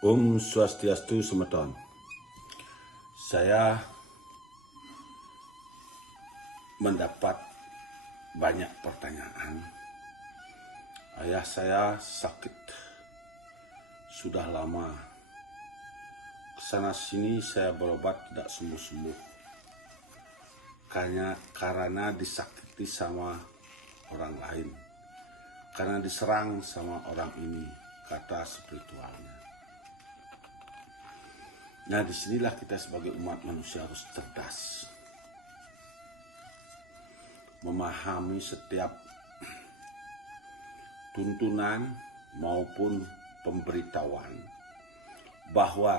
Om Swastiastu Semeton. Saya mendapat banyak pertanyaan. Ayah saya sakit sudah lama. Kesana sini saya berobat tidak sembuh-sembuh. Karena disakiti sama orang lain. Karena diserang sama orang ini, kata spiritualnya. Nah, disinilah kita sebagai umat manusia harus cerdas. Memahami setiap tuntunan maupun pemberitahuan bahwa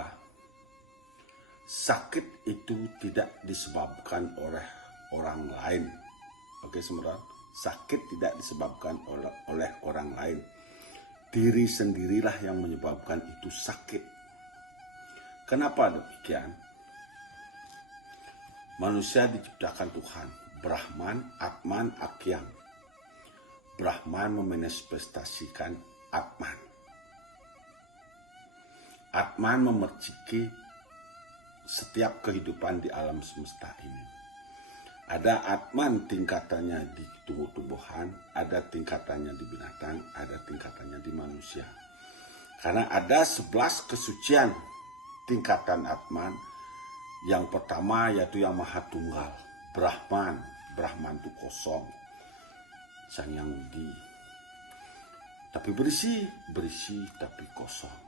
sakit itu tidak disebabkan oleh orang lain. Oke, saudara, sakit tidak disebabkan oleh orang lain. Diri sendirilah yang menyebabkan itu sakit. Kenapa demikian? Manusia diciptakan Tuhan, Brahman, Atman, Akyam. Brahman memanifestasikan Atman. Atman memerciki setiap kehidupan di alam semesta ini. Ada Atman tingkatannya di tumbuh-tumbuhan, ada tingkatannya di binatang, ada tingkatannya di manusia. Karena ada 11 kesucian tingkatan Atman. Yang pertama yaitu yang Maha Tunggal, Brahman. Brahman itu kosong, Sang Yang Widi. Tapi berisi tapi kosong.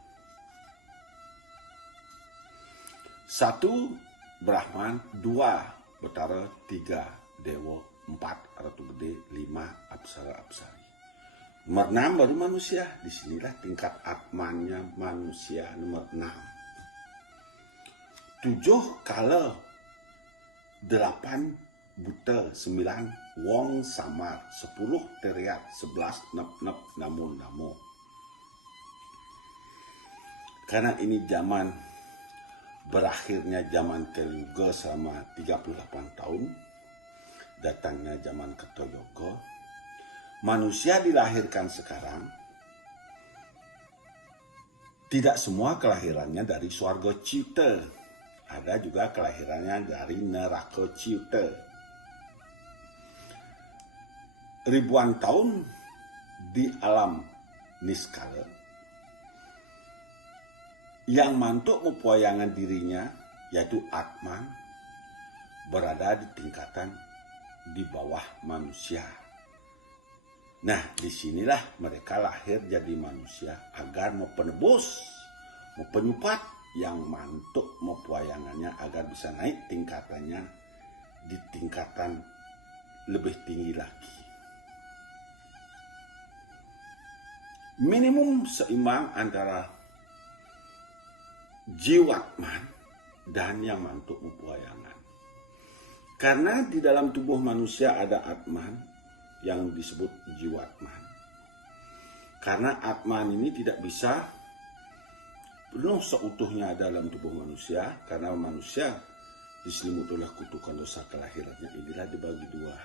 1 Brahman, 2 Betara, 3 Dewa, 4 Ratu Gede, 5 Apsara-Apsari. Nomor 6 baru manusia. Disinilah tingkat Atmannya manusia nomor 6. 7 kala, 8 buta, 9 wong samar, 10 teriak, 11 nep-nep, namo-namo. Karena ini zaman berakhirnya zaman Kali Yuga selama 38 tahun, datangnya zaman Kerta Yoga. Manusia dilahirkan sekarang, tidak semua kelahirannya dari swarga cipta. Ada juga kelahirannya dari neraka cipta. Ribuan tahun di alam niskala, yang mantuk mempoyangan dirinya, yaitu Atman, berada di tingkatan di bawah manusia. Nah, disinilah mereka lahir jadi manusia agar mau penebus, mau penyupat yang mantuk mempoyangannya agar bisa naik tingkatannya di tingkatan lebih tinggi lagi. Minimum seimbang antara jiwatman dan yang mantuk mempoyangan. Karena di dalam tubuh manusia ada Atman yang disebut jiwatman. Karena Atman ini tidak bisa penuh seutuhnya dalam tubuh manusia, karena manusia diselimuti oleh kutukan dosa kelahirannya. Inilah dibagi dua,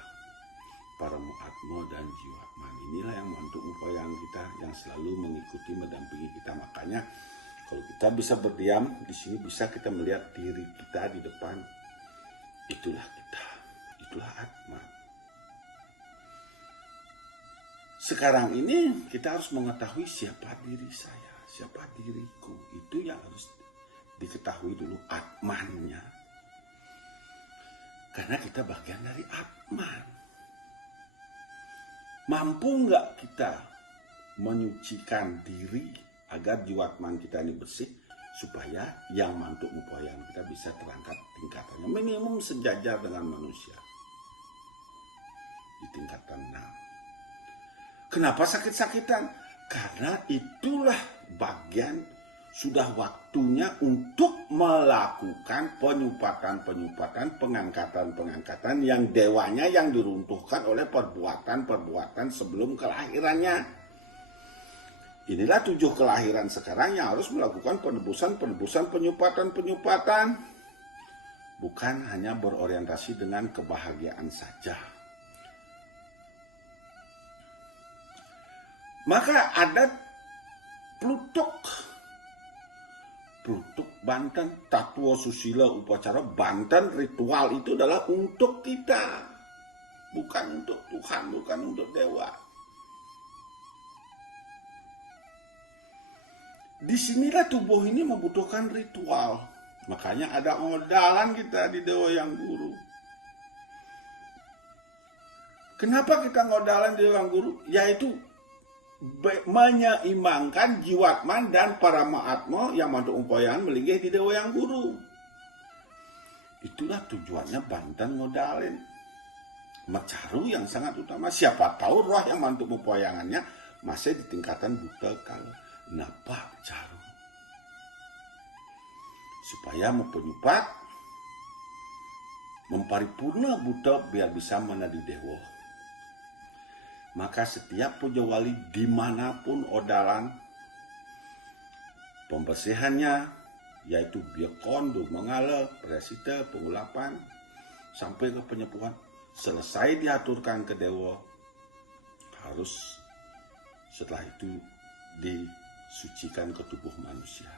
Paramo Atma dan Jiwatman. Inilah yang mantuk mempoyang kita, yang selalu mengikuti, mendampingi kita. Makanya kalau kita bisa berdiam di sini, bisa kita melihat diri kita di depan. Itulah kita, itulah Atma. Sekarang ini kita harus mengetahui siapa diri saya, siapa diriku. Itu yang harus diketahui dulu, Atmannya. Karena kita bagian dari Atman. Mampu nggak kita menyucikan diri agar jiwatman kita ini bersih, supaya yang mantuk mempoyang kita bisa terangkat tingkatannya minimum sejajar dengan manusia di tingkatan 6. Kenapa sakit-sakitan? Karena itulah bagian sudah waktunya untuk melakukan penyupatan-penyupatan, pengangkatan-pengangkatan yang dewanya yang diruntuhkan oleh perbuatan-perbuatan sebelum kelahirannya. Inilah 7 kelahiran sekarang yang harus melakukan penebusan-penebusan, penyupatan-penyupatan. Bukan hanya berorientasi dengan kebahagiaan saja. Maka ada Plutok Untuk Banten, tatua susila upacara Banten, ritual itu adalah untuk kita. Bukan untuk Tuhan, bukan untuk dewa. Disinilah tubuh ini membutuhkan ritual. Makanya ada odalan kita di Dewa Yang Guru. Kenapa kita ngodalan di Dewa Yang Guru? Yaitu menyeimbangkan jiwatman dan para maatmo yang mantuk umpoyan melinggih di Dewa Yang Guru. Itulah tujuannya Banten ngodalin. Mercaru yang sangat utama. Siapa tahu roh yang mantuk umpoyangannya masih di tingkatan buta kalau napa caru. Supaya mempenyupat, memparipurna buta biar bisa menadi dewa. Maka setiap puja wali dimanapun odalan, pembersihannya yaitu biokondo, mengala, presita, pengulapan, sampai ke penyepuhan, selesai diaturkan ke dewa, harus setelah itu disucikan ke tubuh manusia.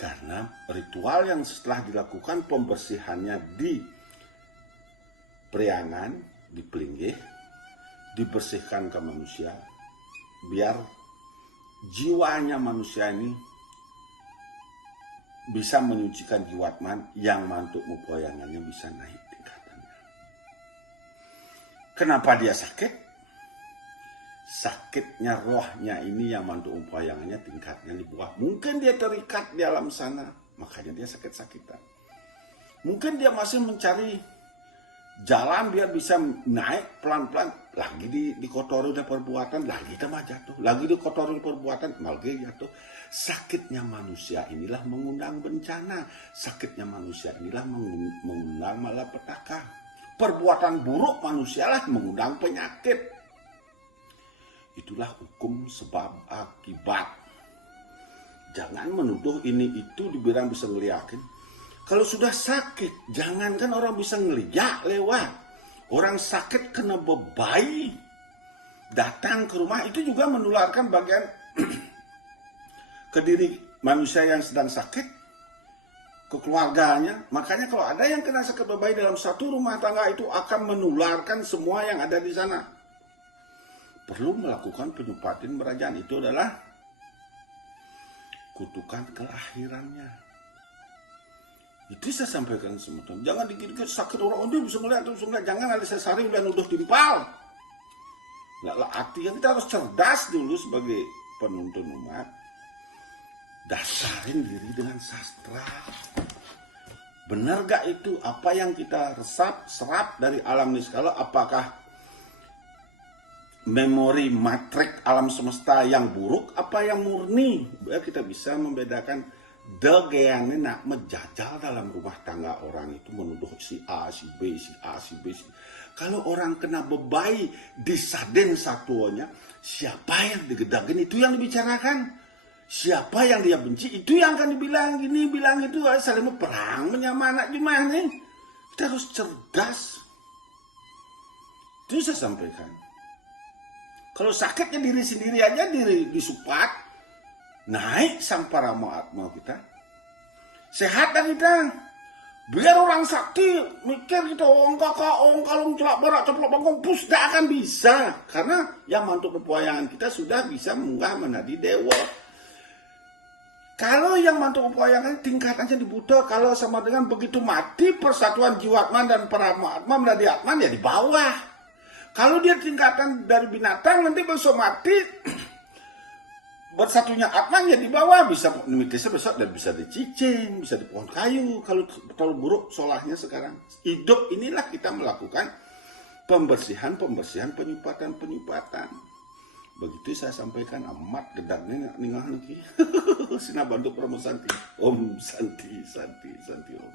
Karena ritual yang setelah dilakukan pembersihannya di priangan, di pelinggih, dibersihkan ke manusia, biar jiwanya manusia ini bisa menyucikan jiwatman yang mantuk mupoyangannya bisa naik tingkatannya. Kenapa dia sakit? Sakitnya rohnya ini yang mantuk mupoyangannya tingkatnya di bawah. Mungkin dia terikat di alam sana, makanya dia sakit-sakitan. Mungkin dia masih mencari jalan biar bisa naik pelan-pelan, lagi dikotori oleh perbuatan, lagi tambah jatuh, lagi dikotori perbuatan, lagi jatuh. Sakitnya manusia inilah mengundang bencana, sakitnya manusia inilah mengundang malapetaka. Perbuatan buruk manusialah mengundang penyakit. Itulah hukum sebab akibat. Jangan menuduh ini itu dibilang bisa ngeliakin. Kalau sudah sakit, jangankan orang bisa ngeliat lewat. Orang sakit kena bebai, datang ke rumah itu juga menularkan bagian ke diri manusia yang sedang sakit, ke keluarganya. Makanya kalau ada yang kena sakit bebai dalam satu rumah tangga itu akan menularkan semua yang ada di sana. Perlu melakukan penyupatin berajaan, itu adalah kutukan kelahirannya. Itu saya sampaikan semua. Jangan dikit-dikit sakit orang dia bisa melihat terus enggak. Jangan ada sesari udah nuduh timpal. Enggaklah, artinya kita harus cerdas dulu sebagai penuntun umat. Dasarin diri dengan sastra. Benar gak itu apa yang kita serap dari alam niskala? Apakah memori matrik alam semesta yang buruk apa yang murni? Biar kita bisa membedakan. Degeannya nak menjajal dalam rumah tangga orang itu, menuduh si A, si B, si A, si B. Kalau orang kena bebai disaden satuannya, siapa yang digedagin itu yang dibicarakan. Siapa yang dia benci itu yang akan dibilang gini, bilang itu. Saling perang menyamana gimana? Kita harus cerdas. Itu saya sampaikan. Kalau sakitnya diri sendiri aja, diri disupat. Naik sang para maatma kita. Sehat dah kita. Biar orang sakti mikir kita orang kakak, orang kalung celak barak, ceplok bangkong, pus, tidak akan bisa. Karena yang mantuk pepuayangan kita sudah bisa munggah menjadi dewa. Kalau yang mantuk pepuayangan tingkatannya di Buddha, kalau sama dengan begitu mati persatuan jiwatman dan para maatma menjadi atman ya di bawah. Kalau dia tingkatan dari binatang nanti besok mati bersatunya atman ya di bawah, bisa mikirnya besok dan bisa dicicing, bisa di pohon kayu. Kalau terlalu buruk solahnya sekarang. Hidup inilah kita melakukan pembersihan, penyupatan. Begitu saya sampaikan, amat gedangnya ningah lagi. Sina bantu promo Santi. Om Santi Om.